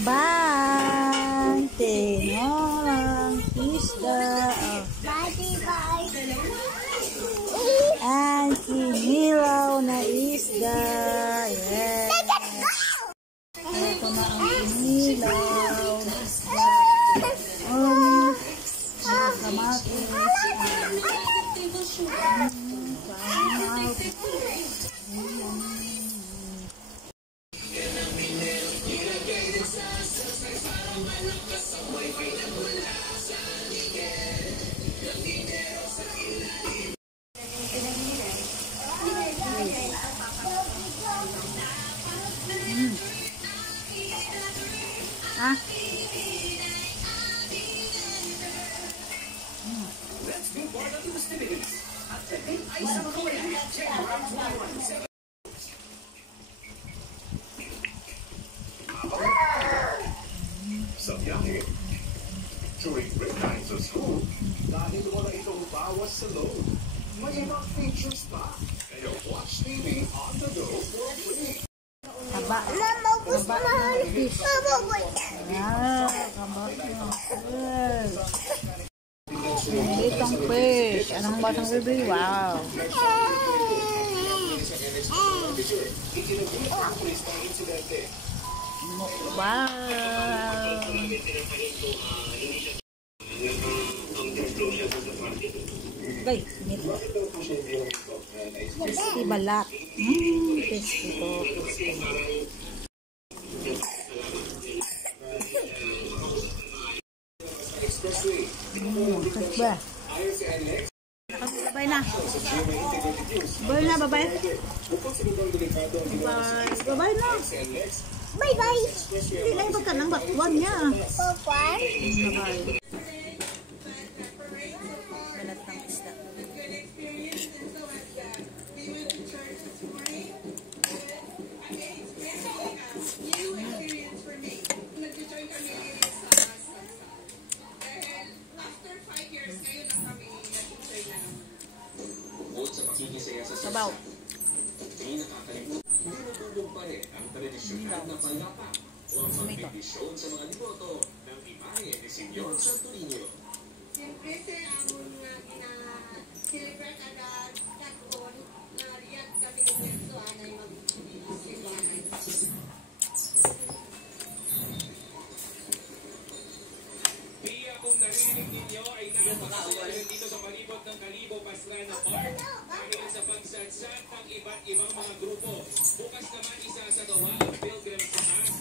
Bye! Tinolang isda. Ang kinilaw na isda. Yes! Ito na ang kinilaw na isda. Kamatis. Ah. Sa biyahe, during break times sa school, dahil wala itong bawas sa load, may ibang features pa. Kaya watch TV on the go for free. Taba. Taba ng fish. Itong fish. Anong basang bibig? Wow. Wow. Guys, nito. Crispy balat. Crispy to. Ba? Babay na. Babay na, babay. Babay na. Bye-bye. Hindi na ibag ka ng bakwan niya. Bye-bye. Balat ng isda. Sabaw. Dinudulong pa rin ang tradisyonal na palapa o ang pagbibisyon sa mga deboto ng imahe ni Senyor Santo Niño. Siyempre, sir, ang mga ina-celebrate agad katron na riyan kami kumwentuhan ay mag-simbahan. Tiya, kung narinig ninyo ay nakapasalarin dito sa palibot ng Kalibo Pastrana Park dahil sa pagsadsad ng iba't ibang mga grupo. Bukas naman isa sa gawa ang Pilgrim Samahan